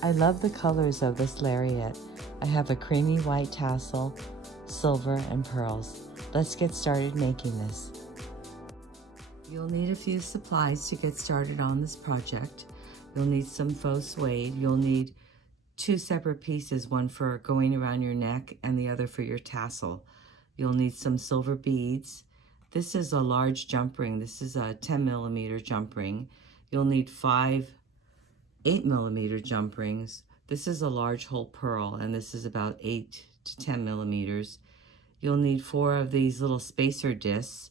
I love the colors of this lariat. I have a creamy white tassel, silver, and pearls. Let's get started making this. You'll need a few supplies to get started on this project. You'll need some faux suede. You'll need two separate pieces, one for going around your neck and the other for your tassel. You'll need some silver beads. This is a large jump ring. This is a 10mm jump ring. You'll need 5 8mm jump rings. This is a large hole pearl, and this is about 8 to 10mm. You'll need 4 of these little spacer discs,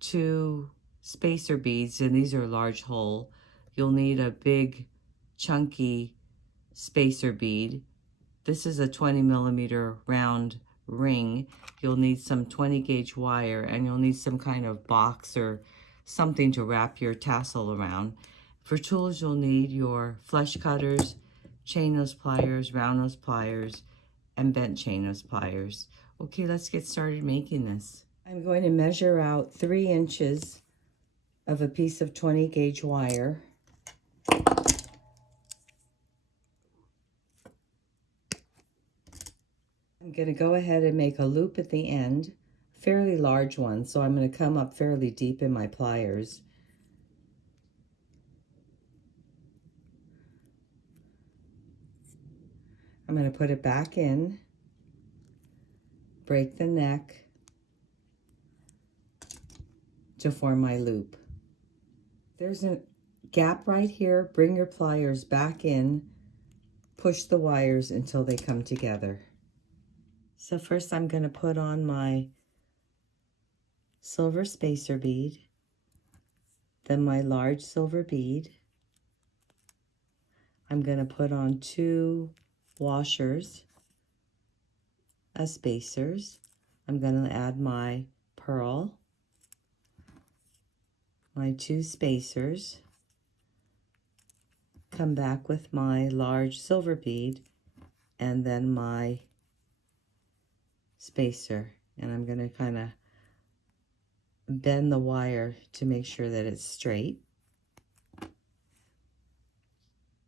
2 spacer beads, and these are large hole. You'll need a big chunky spacer bead. This is a 20mm round ring. You'll need some 20 gauge wire, and you'll need some kind of box or something to wrap your tassel around. For tools, you'll need your flush cutters, chain nose pliers, round nose pliers, and bent chain nose pliers. Okay, let's get started making this. I'm going to measure out 3 inches of a piece of 20 gauge wire. I'm going to go ahead and make a loop at the end, a fairly large one, so I'm going to come up fairly deep in my pliers. I'm going to put it back in, break the neck to form my loop. There's a gap right here. Bring your pliers back in, push the wires until they come together. So first I'm going to put on my silver spacer bead, then my large silver bead. I'm going to put on 2 washers as spacers. I'm going to add my pearl, my 2 spacers, come back with my large silver bead, and then my spacer. And I'm going to kind of bend the wire to make sure that it's straight.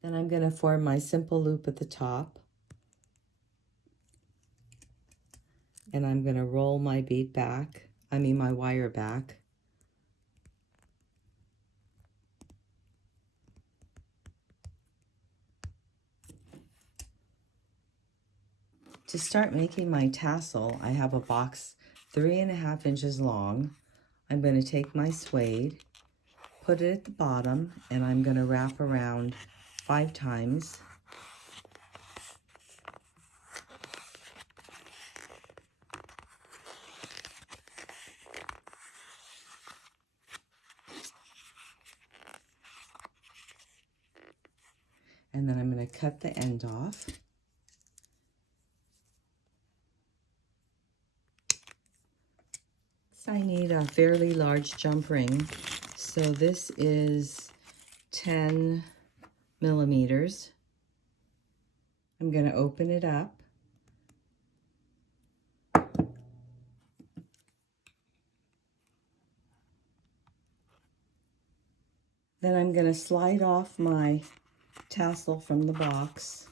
Then I'm going to form my simple loop at the top. And I'm going to roll my bead back, my wire back. To start making my tassel, I have a box 3.5 inches long. I'm going to take my suede, put it at the bottom, and I'm going to wrap around 5 times. And then I'm going to cut the end off. So I need a fairly large jump ring. So this is 10 millimeters. I'm going to open it up. Then I'm going to slide off my tassel from the box.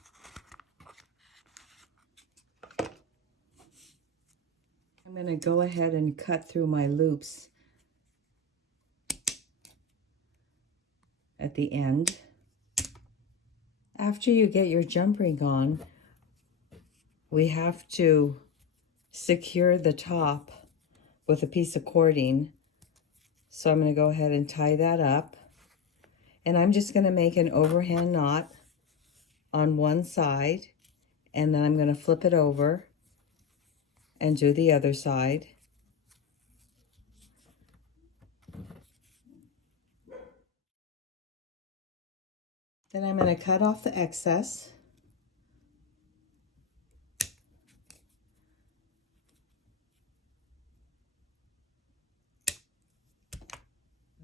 I'm going to go ahead and cut through my loops at the end. After you get your jump ring on, we have to secure the top with a piece of cording. So I'm going to go ahead and tie that up. And I'm just going to make an overhand knot on one side, and then I'm going to flip it over and do the other side. Then I'm going to cut off the excess.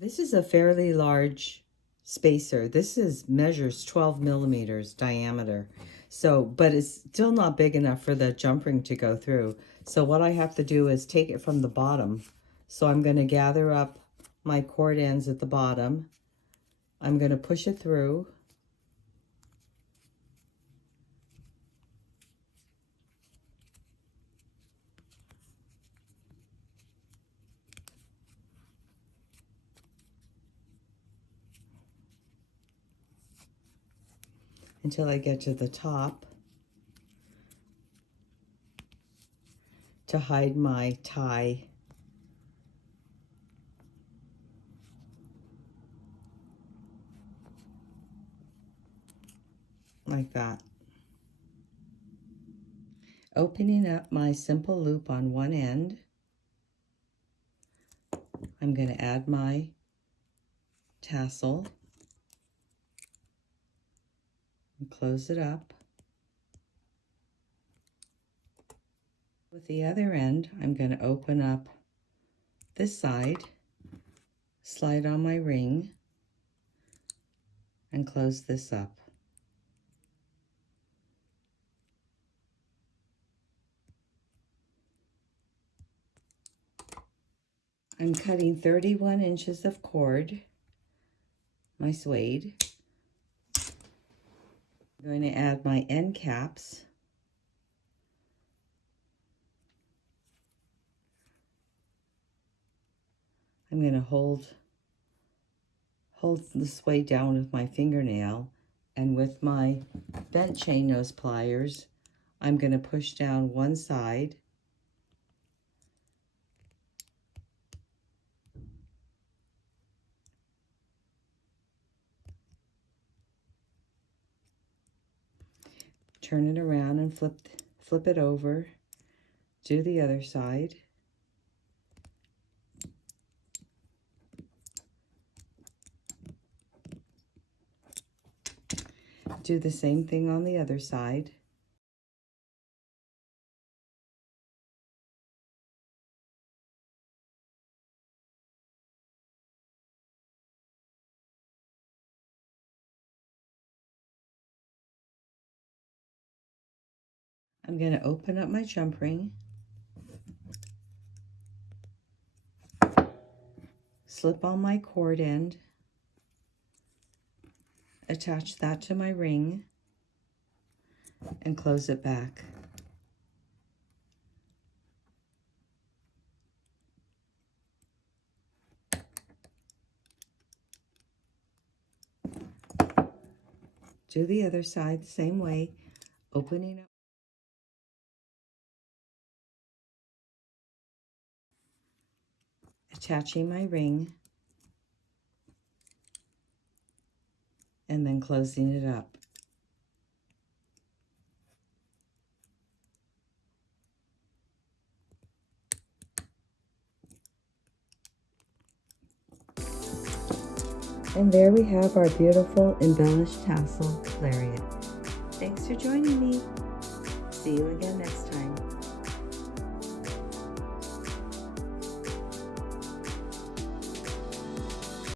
This is a fairly large spacer. This measures 12 millimeters diameter. So, but it's still not big enough for the jump ring to go through. So what I have to do is take it from the bottom. So I'm going to gather up my cord ends at the bottom. I'm going to push it through. until I get to the top to hide my tie. Like that. Opening up my simple loop on one end, I'm going to add my tassel and close it up. With the other end, I'm going to open up this side, slide on my ring, and close this up. I'm cutting 31 inches of cord, my suede. I'm going to add my end caps. I'm going to hold the suede down with my fingernail, and with my bent chain nose pliers, I'm going to push down one side turn it around and flip it over, do the other side. Do the same thing on the other side. I'm going to open up my jump ring, slip on my cord end, attach that to my ring, and close it back. Do the other side the same way, opening up. Attaching my ring, and then closing it up. And there we have our beautiful embellished tassel lariat. Thanks for joining me. See you again next time.